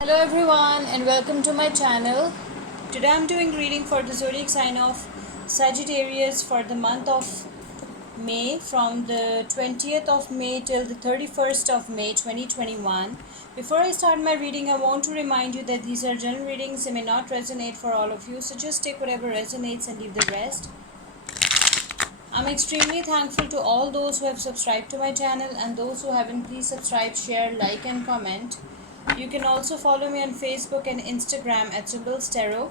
Hello everyone and welcome to my channel. Today I'm doing reading for the zodiac sign of Sagittarius for the month of May from the 20th of May till the 31st of May 2021. Before I start my reading, I want to remind you that these are general readings. They may not resonate for all of you, so just take whatever resonates and leave the rest. I'm extremely thankful to all those who have subscribed to my channel, and those who haven't, please subscribe, share, like and comment. You can also follow me on Facebook and Instagram at Symbols Tarot.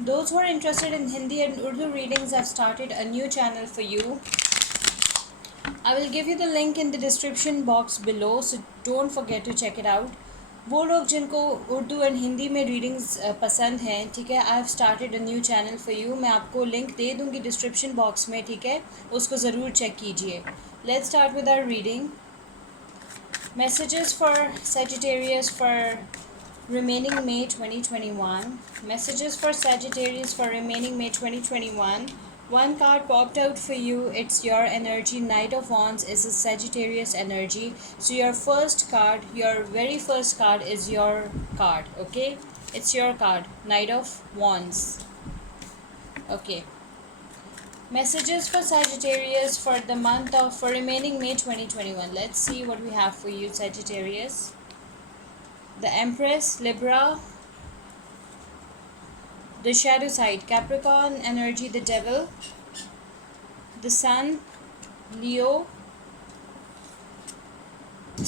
Those who are interested in Hindi and Urdu readings, I've started a new channel for you. I will give you the link in the description box below, so don't forget to check it out. वो लोग जिनको Urdu and Hindi में readings पसंद हैं, ठीक है, I have started a new channel for you. मैं आपको लिंक दे दूँगी डिस्क्रिप्शन बॉक्स में, ठीक है, उसको ज़रूर चेक कीजिए. Let's start with our reading. Messages for Sagittarius for remaining May 2021. Messages for Sagittarius for remaining May 2021. One card popped out for you. It's your energy. Knight of Wands is a Sagittarius energy. So your first card, your very first card is your card. Okay, it's your card, Knight of Wands. Okay. Messages for Sagittarius for the month of for remaining May 2021. Let's see what we have for you, Sagittarius. The Empress, Libra. The shadow side, Capricorn energy, the Devil. The Sun, Leo.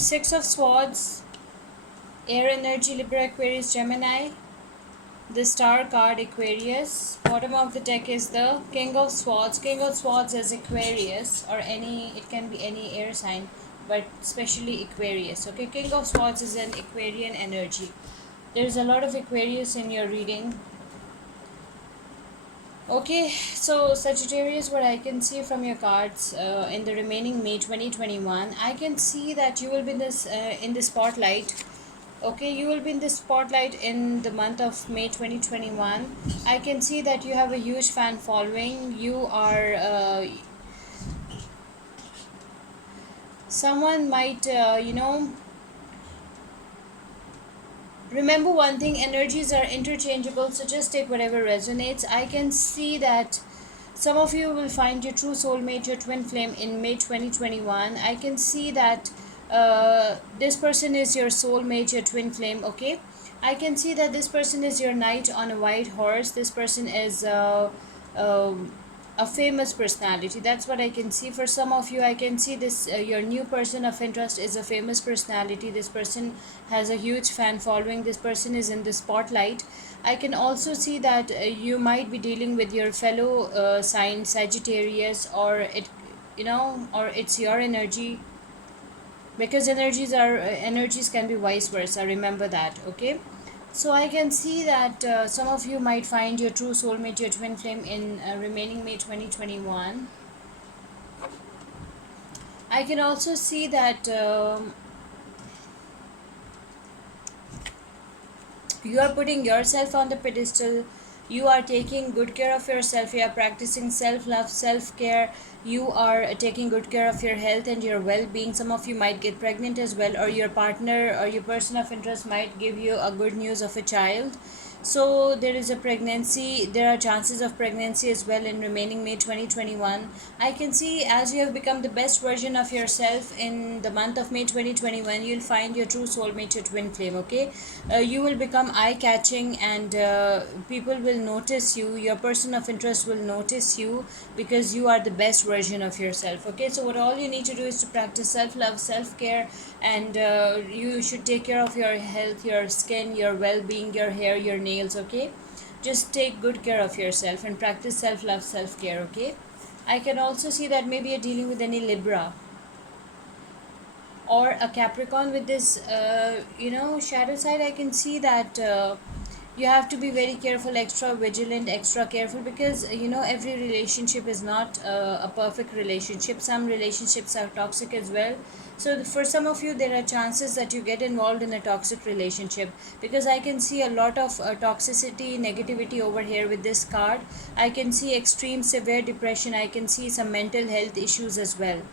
Six of Swords, air energy, Libra, Aquarius, Gemini. The Star card, Aquarius. Bottom of the deck is the King of Swords. King of Swords is Aquarius, or it can be any air sign, but especially Aquarius. Okay, King of Swords is an Aquarian energy. There's a lot of Aquarius in your reading. Okay, so Sagittarius, what I can see from your cards in the remaining May 2021, I can see that you will be in the spotlight. Okay, you will be in the spotlight in the month of May 2021. I can see that you have a huge fan following. You are someone might remember one thing, energies are interchangeable, so just take whatever resonates. I can see that some of you will find your true soulmate, your twin flame in May 2021. I can see that this person is your soulmate, your twin flame. Okay, I can see that this person is your knight on a white horse. This person is a famous personality. That's what I can see. For some of you, I can see this your new person of interest is a famous personality. This person has a huge fan following. This person is in the spotlight. I can also see that you might be dealing with your fellow sign Sagittarius, or or it's your energy, because energies can be vice versa. Remember that. Okay, so I can see that some of you might find your true soulmate, your twin flame in remaining May 2021. I can also see that you are putting yourself on the pedestal. You are taking good care of yourself. You are practicing self-love, self-care. You are taking good care of your health and your well-being. Some of you might get pregnant as well, or your partner or your person of interest might give you a good news of a child. So there is a pregnancy. There are chances of pregnancy as well in remaining May 2021. I can see as you have become the best version of yourself in the month of May 2021, you'll find your true soulmate, your twin flame. Okay, you will become eye-catching, and people will notice you. Your person of interest will notice you because you are the best version of yourself. Okay, so what all you need to do is to practice self-love, self-care, and you should take care of your health, your skin, your well-being, your hair, your nails. Okay, just take good care of yourself and practice self-love, self-care. Okay, I can also see that maybe you're dealing with any Libra or a Capricorn with this shadow side. I can see that you have to be very careful, extra vigilant, extra careful, because every relationship is not a perfect relationship. Some relationships are toxic as well. So for some of you, there are chances that you get involved in a toxic relationship, because I can see a lot of toxicity, negativity over here with this card. I can see extreme severe depression. I can see some mental health issues as well.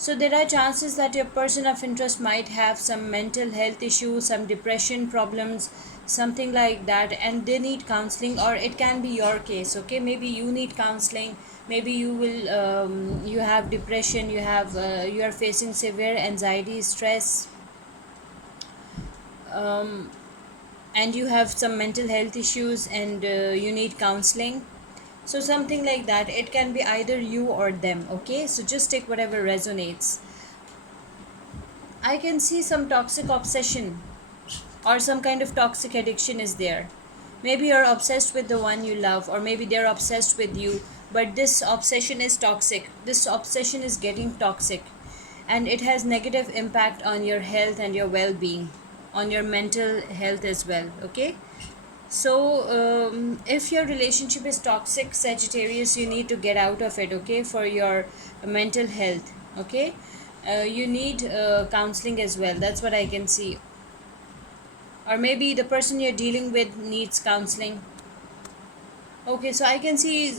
So there are chances that your person of interest might have some mental health issues, some depression problems, something like that, and they need counseling, or it can be your case. Okay, maybe you need counseling, maybe you have depression, you are facing severe anxiety, stress, um, and you have some mental health issues, and you need counseling. So something like that, it can be either you or them. Okay, so just take whatever resonates. I can see some toxic obsession or some kind of toxic addiction is there. Maybe you're obsessed with the one you love, or maybe they're obsessed with you, but this obsession is toxic. This obsession is getting toxic, and it has negative impact on your health and your well-being, on your mental health as well. Okay, so if your relationship is toxic, Sagittarius, you need to get out of it. Okay, for your mental health. Okay, you need counseling as well. That's what I can see. Or maybe the person you're dealing with needs counseling. Okay, so I can see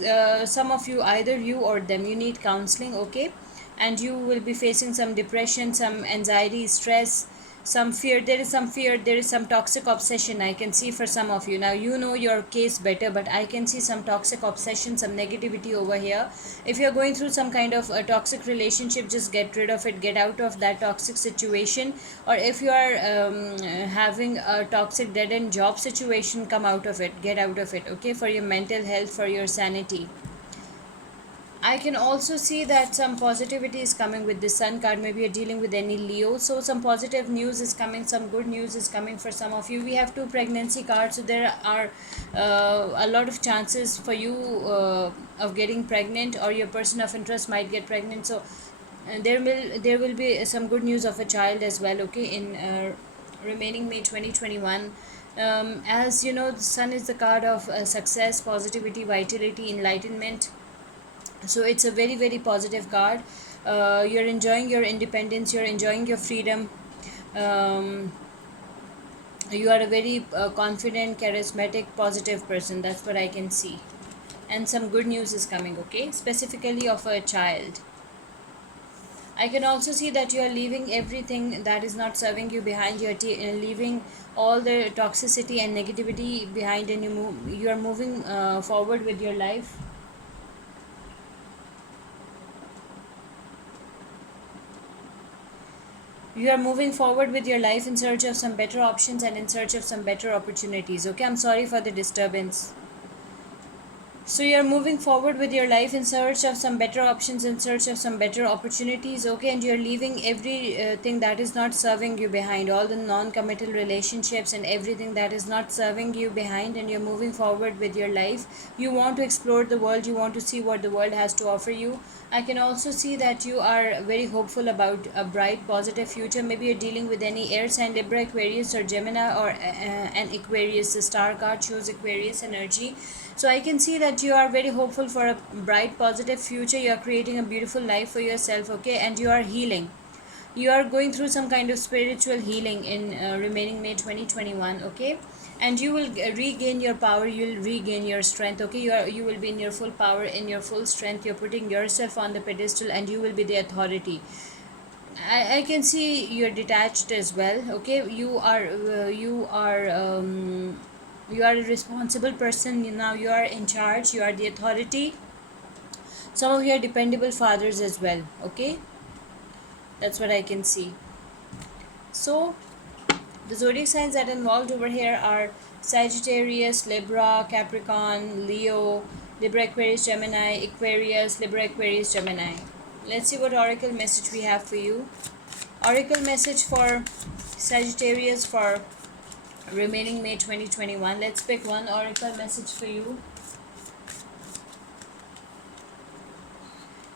some of you, either you or them, you need counseling. Okay, and you will be facing some depression, some anxiety, stress, some fear. There is some fear, there is some toxic obsession I can see for some of you. Now you know your case better, but I can see some toxic obsession, some negativity over here. If you're going through some kind of a toxic relationship, just get rid of it, get out of that toxic situation. Or if you are having a toxic dead end job situation, come out of it, get out of it. Okay, for your mental health, for your sanity. I can also see that some positivity is coming with the Sun card. Maybe you're dealing with any Leo. So some positive news is coming, some good news is coming for some of you. We have two pregnancy cards, so there are a lot of chances for you of getting pregnant, or your person of interest might get pregnant. So there will be some good news of a child as well. Okay, in remaining May 2021. As you know, the Sun is the card of success, positivity, vitality, enlightenment. So it's a very very positive card. You're enjoying your independence, you're enjoying your freedom. um, you are a very confident, charismatic, positive person. That's what I can see. And some good news is coming. Okay, specifically of a child. I can also see that you are leaving everything that is not serving you behind. You are leaving all the toxicity and negativity behind, and you are moving forward with your life. You are moving forward with your life in search of some better options and in search of some better opportunities. Okay, I'm sorry for the disturbance. So you're moving forward with your life in search of some better options, in search of some better opportunities. Okay, and you're leaving everything that is not serving you behind, all the non-committal relationships and everything that is not serving you behind, and you're moving forward with your life. You want to explore the world, you want to see what the world has to offer you. I can also see that you are very hopeful about a bright, positive future. Maybe you're dealing with any air sign, Libra, Aquarius, or Gemini, or an Aquarius. The star card shows Aquarius energy. So I can see that you are very hopeful for a bright, positive future. You are creating a beautiful life for yourself. Okay, and you are healing. You are going through some kind of spiritual healing in remaining May 2021. Okay, and you will regain your power, you will regain your strength. Okay, you will be in your full power, in your full strength. You're putting yourself on the pedestal, and you will be the authority. I can see you're detached as well. Okay, you are a responsible person now. You are in charge, you are the authority. Some of you are dependable fathers as well. Okay, that's what I can see. So the zodiac signs that are involved over here are Sagittarius, Libra, Capricorn, Leo, Libra, Aquarius, Gemini, Aquarius, Libra, Aquarius, Gemini. Let's see what oracle message we have for you. Oracle message for Sagittarius for remaining May 2021. Let's pick one oracle message for you.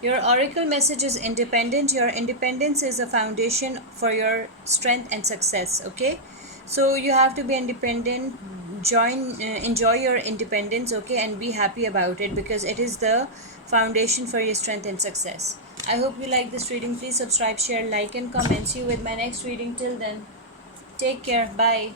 Your oracle message is independent. Your independence is a foundation for your strength and success. Okay, so you have to be independent. Enjoy your independence. Okay, and be happy about it, because it is the foundation for your strength and success. I hope you like this reading. Please subscribe, share, like, and comment. See you with my next reading. Till then, take care. Bye.